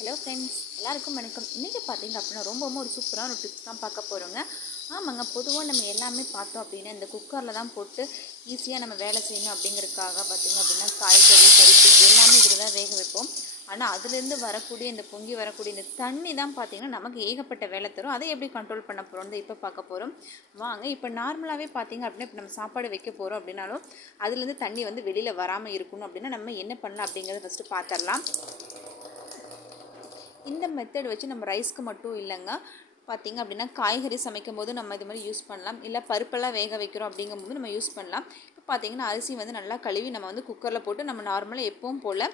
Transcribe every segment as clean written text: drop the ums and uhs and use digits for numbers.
Hello friends, எல்லாருக்கும் வணக்கம். இன்றைக்கி பார்த்தீங்க அப்படின்னா ரொம்பவும் ஒரு சூப்பரான ஒரு டிப்ஸ் தான் பார்க்க போகிறோங்க. ஆமாங்க, பொதுவாக நம்ம எல்லாமே பார்த்தோம் அப்படின்னா இந்த குக்கரில் தான் போட்டு ஈஸியாக நம்ம வேலை செய்யணும் அப்படிங்கிறதுக்காக பார்த்திங்க அப்படின்னா காய்கறி பருப்பு எல்லாமே இதில் தான் வேக வைப்போம். ஆனால் அதுலேருந்து வரக்கூடிய இந்த பொங்கி வரக்கூடிய இந்த தண்ணி தான் பார்த்திங்கன்னா நமக்கு ஏகப்பட்ட வேலை தரும். அதை எப்படி கண்ட்ரோல் பண்ண போகிறோம் இப்போ பார்க்க போகிறோம். வாங்க. இப்போ நார்மலாகவே பார்த்திங்க அப்படின்னா இப்போ நம்ம சாப்பாடு வைக்க போகிறோம் அப்படின்னாலும் அதுலேருந்து தண்ணி வந்து வெளியில் வராமல் இருக்கணும் அப்படின்னா நம்ம என்ன பண்ணலாம் அப்படிங்கிறத ஃபஸ்ட்டு பார்த்துடலாம். இந்த மெத்தட் வச்சு நம்ம ரைஸ்க்கு மட்டும் இல்லைங்க, பார்த்திங்க அப்படின்னா காய்கறி சமைக்கும் போது நம்ம இது மாதிரி யூஸ் பண்ணலாம். இல்லை பருப்பெல்லாம் வேக வைக்கிறோம் அப்படிங்கும்போது நம்ம யூஸ் பண்ணலாம். இப்போ பார்த்திங்கன்னா அரிசி வந்து நல்லா கழுவி நம்ம வந்து குக்கரில் போட்டு நம்ம நார்மலாக எப்பவும் போல்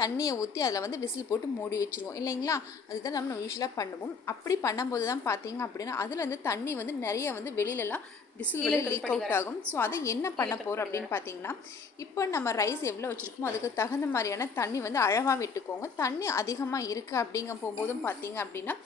தண்ணியை ஊற்றி அதில் வந்து விசில் போட்டு மூடி வச்சுருவோம் இல்லைங்களா. அதுதான் நம்ம யூஸ்வலாக பண்ணுவோம். அப்படி பண்ணும்போது தான் பார்த்திங்க அப்படின்னா அதில் வந்து தண்ணி வந்து நிறைய வந்து வெளியிலலாம் விசில் லீக் அவுட் ஆகும். ஸோ அதை என்ன பண்ண போகிறோம் அப்படின்னு பார்த்தீங்கன்னா, இப்போ நம்ம ரைஸ் எவ்வளோ வச்சுருக்கோமோ அதுக்கு தகுந்த மாதிரியான தண்ணி வந்து அளவாக விட்டுக்கோங்க. தண்ணி அதிகமாக இருக்குது அப்படிங்க போகும்போதும் பார்த்திங்க அப்படின்னா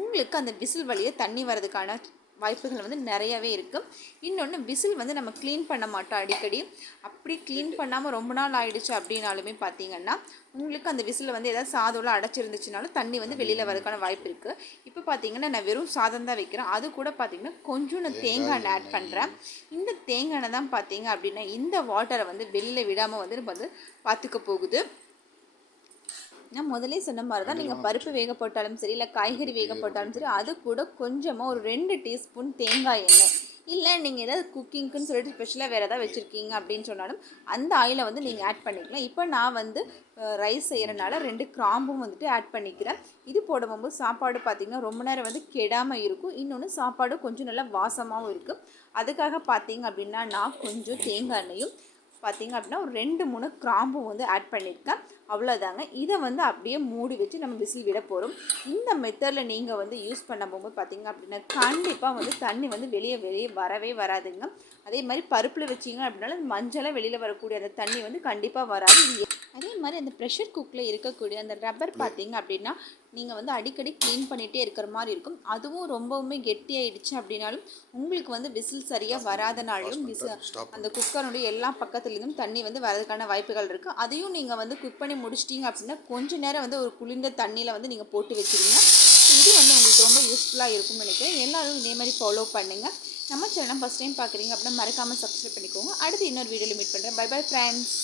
உங்களுக்கு அந்த விசில் வழியே தண்ணி வரதுக்கான வாய்ப்புகள் வந்து நிறையவே இருக்குது. இன்னொன்று, விசில் வந்து நம்ம க்ளீன் பண்ண மாட்டோம் அடிக்கடி. அப்படி க்ளீன் பண்ணாமல் ரொம்ப நாள் ஆகிடுச்சு அப்படின்னாலுமே பார்த்திங்கன்னா உங்களுக்கு அந்த விசில் வந்து ஏதாவது சாதம்லாம் அடைச்சிருந்துச்சுனாலும் தண்ணி வந்து வெளியில் வரதுக்கான வாய்ப்பு இருக்குது. இப்போ பார்த்திங்கன்னா நான் வெறும் சாதம் தான் வைக்கிறேன். அது கூட பார்த்திங்கன்னா கொஞ்சம் நான் தேங்காய் ஆட் பண்ணுறேன். இந்த தேங்காய் தான் பார்த்திங்க அப்படின்னா இந்த வாட்டரை வந்து வெளியில் விடாமல் வந்து நம்ம வந்து பார்த்துக்க போகுது. நான் முதலே சொன்ன மாதிரி தான், நீங்கள் பருப்பு வேக போட்டாலும் சரி இல்லை காய்கறி வேக போட்டாலும் சரி அது கூட கொஞ்சமாக ஒரு 2 டீஸ்பூன் தேங்காய் எண்ணெய், இல்லை நீங்கள் ஏதாவது குக்கிங்க்குன்னு சொல்லிட்டு ஸ்பெஷலாக வேறு ஏதாவது வச்சுருக்கீங்க அப்படின்னு சொன்னாலும் அந்த ஆயிலை வந்து நீங்கள் ஆட் பண்ணிக்கலாம். இப்போ நான் வந்து ரைஸ் செய்கிறனால 2 கிராம்பும் வந்துட்டு ஆட் பண்ணிக்கிறேன். இது போடும்போது சாப்பாடு பார்த்திங்கன்னா ரொம்ப நேரம் வந்து கெடாமல் இருக்கும். இன்னொன்று சாப்பாடு கொஞ்சம் நல்லா வாசமாகவும் இருக்குது. அதுக்காக பார்த்திங்க அப்படின்னா நான் கொஞ்சம் தேங்காய் எண்ணெயும் பார்த்திங்க அப்படின்னா ஒரு 2-3 கிராம்பும் வந்து ஆட் பண்ணியிருக்கேன். அவ்வளோதாங்க. இதை வந்து அப்படியே மூடி வச்சு நம்ம விசில் விட போகிறோம். இந்த மெத்தடில் நீங்கள் வந்து யூஸ் பண்ண போகும்போது பார்த்திங்க அப்படின்னா கண்டிப்பாக வந்து தண்ணி வந்து வெளியே வரவே வராதுங்க. அதே மாதிரி பருப்பில் வச்சிங்க அப்படின்னாலும் மஞ்சளாக வெளியில் வரக்கூடிய அந்த தண்ணி வந்து கண்டிப்பாக வராது. அதே மாதிரி அந்த ப்ரெஷர் குக்கில் இருக்கக்கூடிய அந்த ரப்பர் பார்த்திங்க அப்படின்னா நீங்கள் வந்து அடிக்கடி க்ளீன் பண்ணிகிட்டே இருக்கிற மாதிரி இருக்கும். அதுவும் ரொம்பவுமே கெட்டியாயிடுச்சு அப்படின்னாலும் உங்களுக்கு வந்து விசில் சரியாக வராதனாலையும் அந்த குக்கருடைய எல்லா பக்கத்துலேருந்தும் தண்ணி வந்து வரதுக்கான வாய்ப்புகள் இருக்குது. அதையும் நீங்கள் வந்து குக் பண்ணி முடிச்சிட்டிங்க அப்படின்னா கொஞ்சம் நேரம் வந்து ஒரு குளிர்ந்த தண்ணியில் வந்து நீங்கள் போட்டு வச்சுருங்க. இது வந்து உங்களுக்கு ரொம்ப யூஸ்ஃபுல்லாக இருக்கும்னு நினைக்கிறேன். எல்லோரும் இதே மாதிரி ஃபாலோ பண்ணுங்கள். நம்ம சேனல் ஃபஸ்ட் டைம் பார்க்குறீங்க அப்படின்னா மறக்காமல் சப்ஸ்கிரைப் பண்ணிக்கோங்க. அடுத்து இன்னொரு வீடியோவில் மீட் பண்ணுறேன். Bye bye friends.